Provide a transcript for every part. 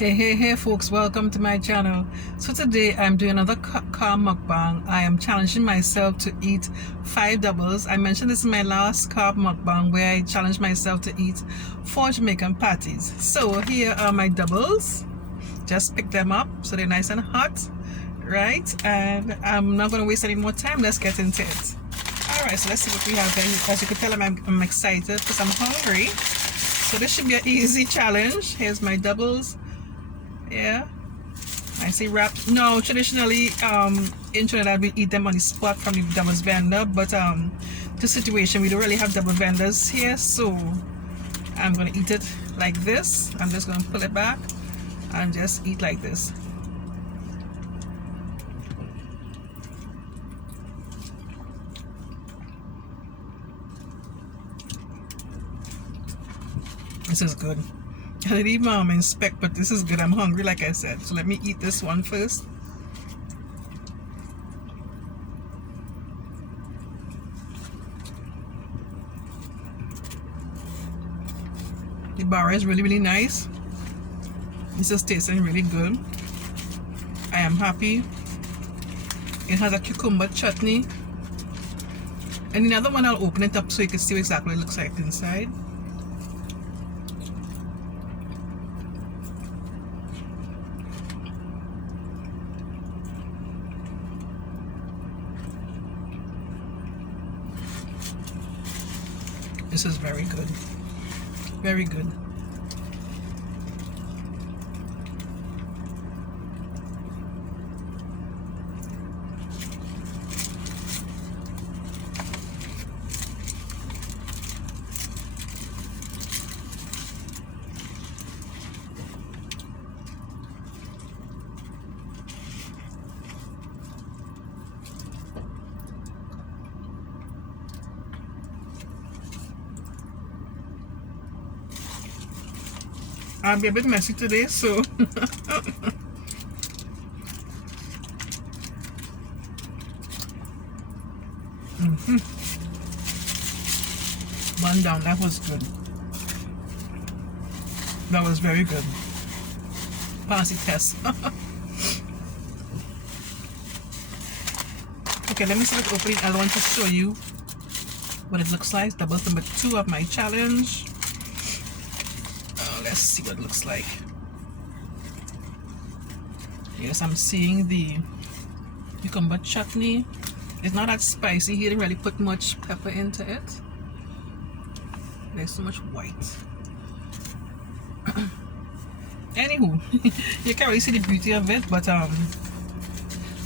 Hey folks, welcome to my channel. So today I'm doing another carb mukbang. I am challenging myself to eat 5 doubles. I mentioned this in my last carb mukbang where I challenged myself to eat 4 Jamaican patties. So here are my doubles. Just pick them up so they're nice and hot, right? And I'm not going to waste any more time. Let's get into it. Alright, so let's see what we have here. As you can tell, I'm excited because I'm hungry. So this should be an easy challenge. Here's my doubles. Yeah, I see wrapped. No, traditionally in Trinidad we eat them on the spot from the doubles vendor, but this situation we don't really have double vendors here, so I'm gonna eat it like this. I'm just gonna pull it back and just eat like this. This is good. I didn't even inspect, but this is good. I'm hungry, like I said. So let me eat this one first. The bar is really nice. This is tasting really good. I am happy. It has a cucumber chutney. And another one, I'll open it up so you can see what exactly it looks like inside. This is very good. Very good. I'll be a bit messy today, so One down, that was good. That was very good. Pass the test. Okay, let me start opening. I want to show you what it looks like. Double number 2 of my challenge. Let's see what it looks like. Yes, I'm seeing the cucumber chutney. It's not that spicy. He didn't really put much pepper into it. There's so much white. Anywho, you can't really see the beauty of it, but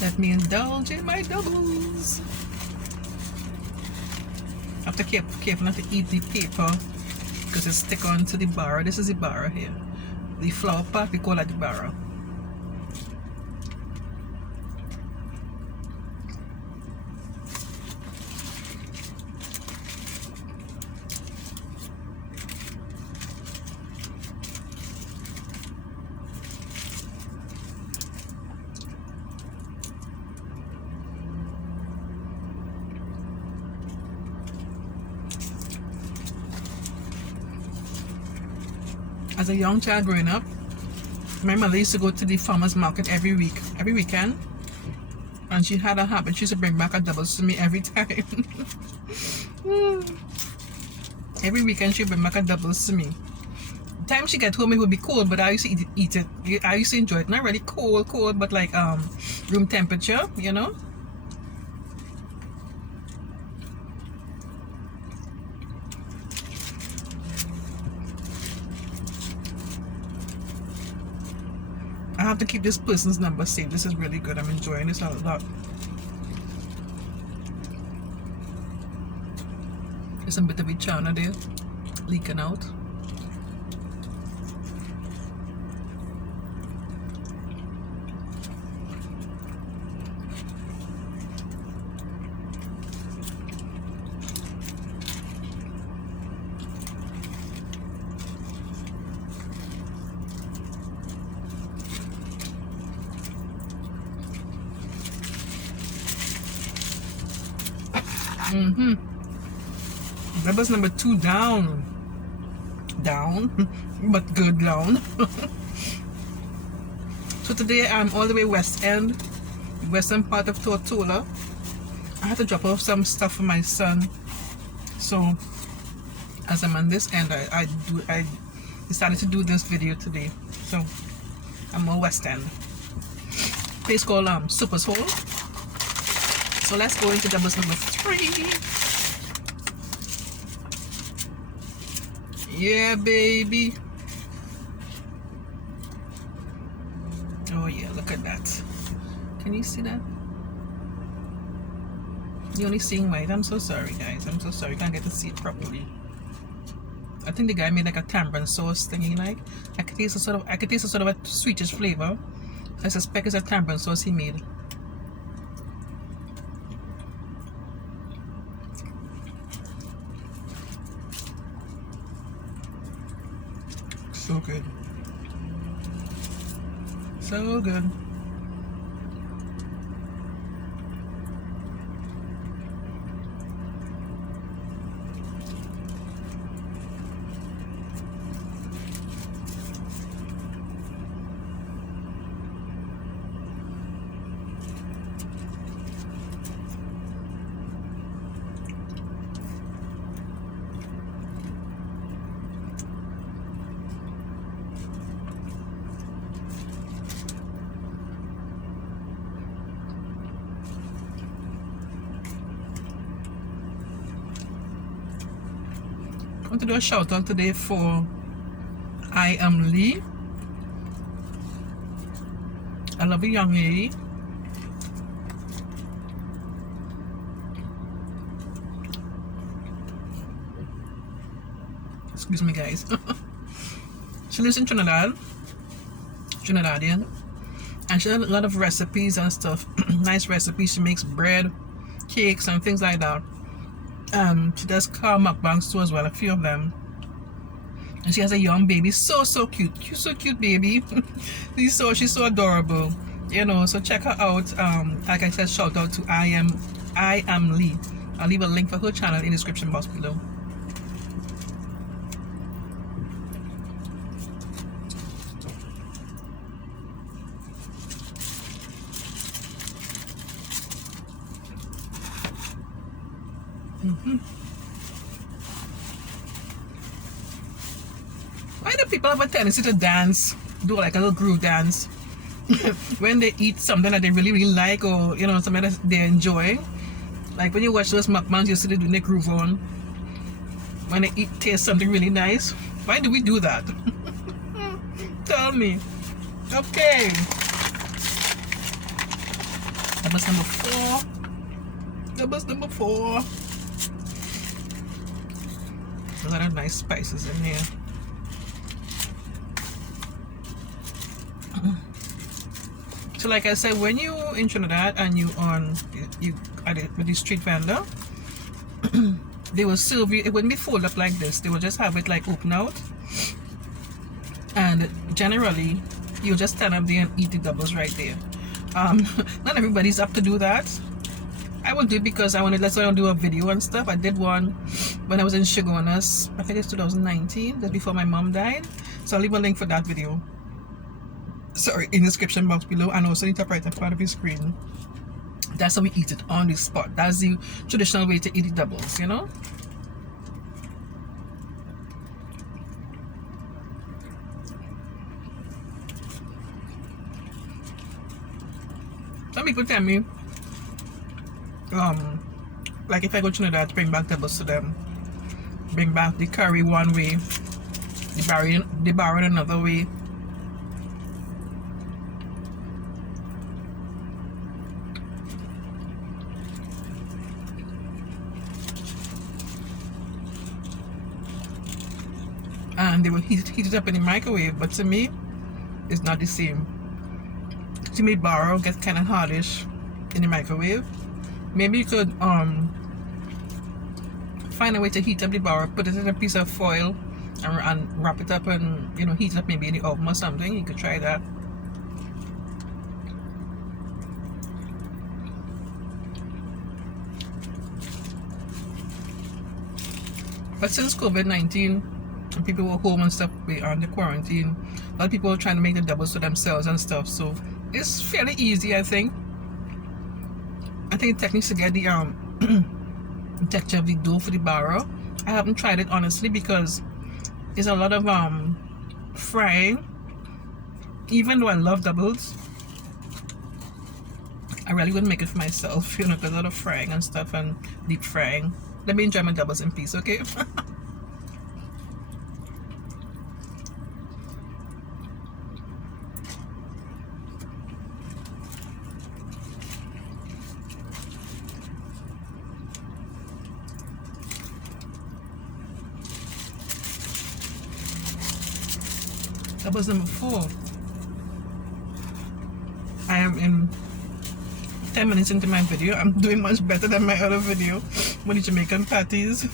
let me indulge in my doubles. I have to be careful not to eat the paper, because it stick on to the barra. This is the barra here. The flower part, we call that the barra. As a young child growing up, my mother used to go to the farmer's market every weekend, and she had a habit. She used to bring back a doubles to me every time. Every weekend she'd bring back a doubles to me. The time she get home it would be cold, but I used to eat it. I used to enjoy it. Not really cold, but like room temperature, you know. I have to keep this person's number safe. This is really good. I'm enjoying this a lot. There's a bit of a chana there leaking out. Doubles number 2 down. Down, but good down. So today I'm all the way west end, western part of Tortola. I had to drop off some stuff for my son. So as I'm on this end, I decided to do this video today. So I'm on west end. Place called Super's Hole. So let's go into doubles number 3. Yeah, baby. Oh yeah, look at that. Can you see that? You're only seeing white. I'm so sorry, guys. I'm so sorry. Can't get to see it properly. I think the guy made like a tamarind sauce thingy. Like I could taste a sort of a sweetish flavor. I suspect it's a tamarind sauce he made. So good. So good. I want to do a shout out today for I Am Lee. I love a young lady. Excuse me, guys. She lives in Trinidad, Trinidadian, and she has a lot of recipes and stuff. Nice recipes. She makes bread, cakes, and things like that. She does car mukbangs too as well, a few of them. And she has a young baby, so cute. So cute baby. she's so adorable. You know, so check her out. Like I said, shout out to I Am Lee. I'll leave a link for her channel in the description box below. Why do people have a tendency to dance, do like a little groove dance when they eat something that they really like, or you know, something that they enjoy? Like when you watch those mukbangs, you see they doing the groove on when they taste something really nice. Why do we do that? Tell me. Okay, doubles number 4. Doubles number 4. A lot of nice spices in here. So like I said, when you in Trinidad and you with the street vendor, they will serve you. It wouldn't be folded up like this. They will just have it like open out, and generally you just stand up there and eat the doubles right there. Not everybody's up to do that. I will do it because I wanted. Let's say I do a video and stuff. I did one when I was in Shigonas. I think it's 2019. That's before my mom died. So I'll leave a link for that video. Sorry, in the description box below, and also in the top right hand part of your screen. That's how we eat it on the spot. That's the traditional way to eat the doubles, you know. Some people tell me, like if I go to Trinidad, bring back doubles to them. Bring back the curry one way, the barrel another way. And they will heat it up in the microwave, but to me, it's not the same. To me, barrel gets kind of hardish in the microwave. Maybe you could find a way to heat up the barrel, put it in a piece of foil, and wrap it up, and you know, heat it up maybe in the oven or something. You could try that. But since COVID-19 and people were home and stuff, we are under quarantine, a lot of people are trying to make the doubles for themselves and stuff, so it's fairly easy. I think the techniques to get the texture of the dough for the barra, I haven't tried it honestly because it's a lot of frying. Even though I love doubles, I really wouldn't make it for myself, you know, because a lot of frying and stuff and deep frying. Let me enjoy my doubles in peace, okay? Doubles number 4. I am in 10 minutes into my video. I'm doing much better than my other video with the Jamaican patties.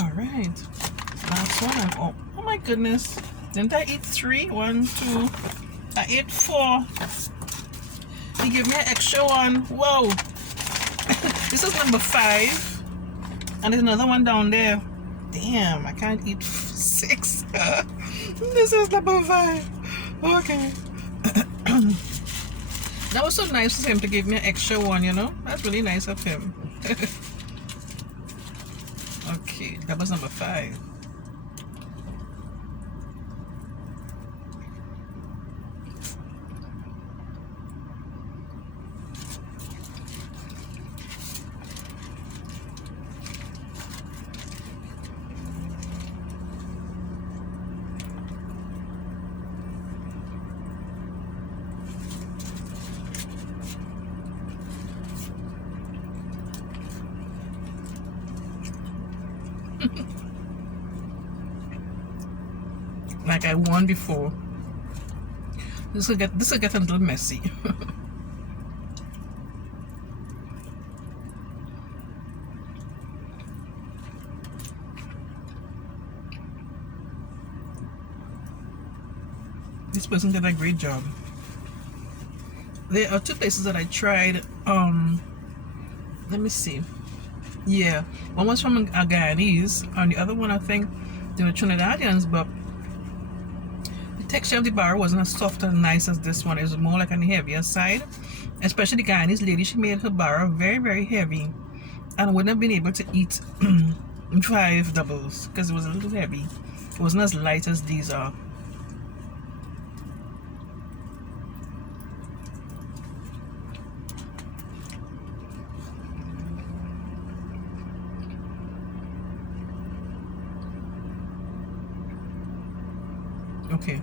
All right, last one. Oh my goodness, didn't I eat 3? 1, 2, I ate 4. He gave me an extra one. Whoa. This is number 5. And there's another one down there. Damn, I can't eat 6. This is number 5. Okay. That was so nice of him to give me an extra one, you know? That's really nice of him. Okay, that was number 5. Like I won before. This will get a little messy. This person did a great job. There are 2 places that I tried. Let me see. Yeah, one was from a Guyanese, and the other one I think they were Trinidadians, but the texture of the bar wasn't as soft and nice as this one. It was more like on the heavier side. Especially the Guyanese lady, she made her bar very, very heavy, and I wouldn't have been able to eat 5 doubles because it was a little heavy. It wasn't as light as these are. Okay,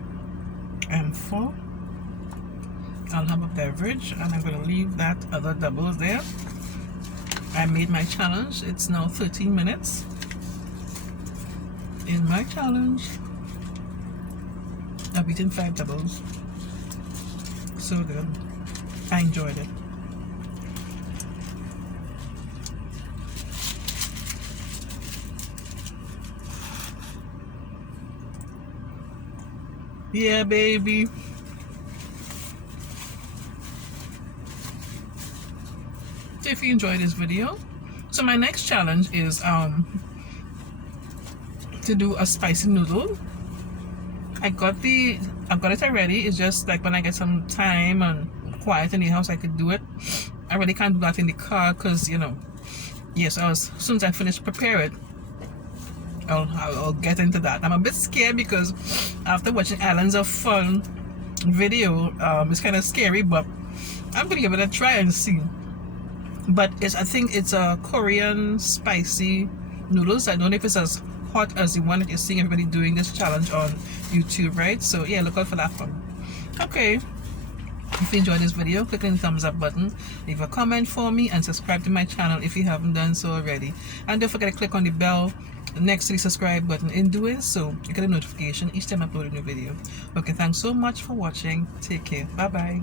I am full. I'll have a beverage and I'm going to leave that other doubles there. I made my challenge. It's now 13 minutes in my challenge. I've eaten 5 doubles. So good. I enjoyed it. Yeah, baby. So if you enjoyed this video, so my next challenge is to do a spicy noodle. I've got it already. It's just like when I get some time and quiet in the house, I could do it. I really can't do that in the car because, you know, yes, as soon as I finish prepare it, I'll get into that. I'm a bit scared because after watching Islands of Fun video, it's kind of scary, but I'm gonna give it a try and see. But I think it's a Korean spicy noodles. I don't know if it's as hot as the one that you're seeing everybody doing this challenge on YouTube, right? So yeah, look out for that one. Okay, if you enjoyed this video, click on the thumbs up button, leave a comment for me, and subscribe to my channel if you haven't done so already. And don't forget to click on the bell next to the subscribe button. In doing so, you get a notification each time I upload a new video. Okay, thanks so much for watching. Take care. Bye bye.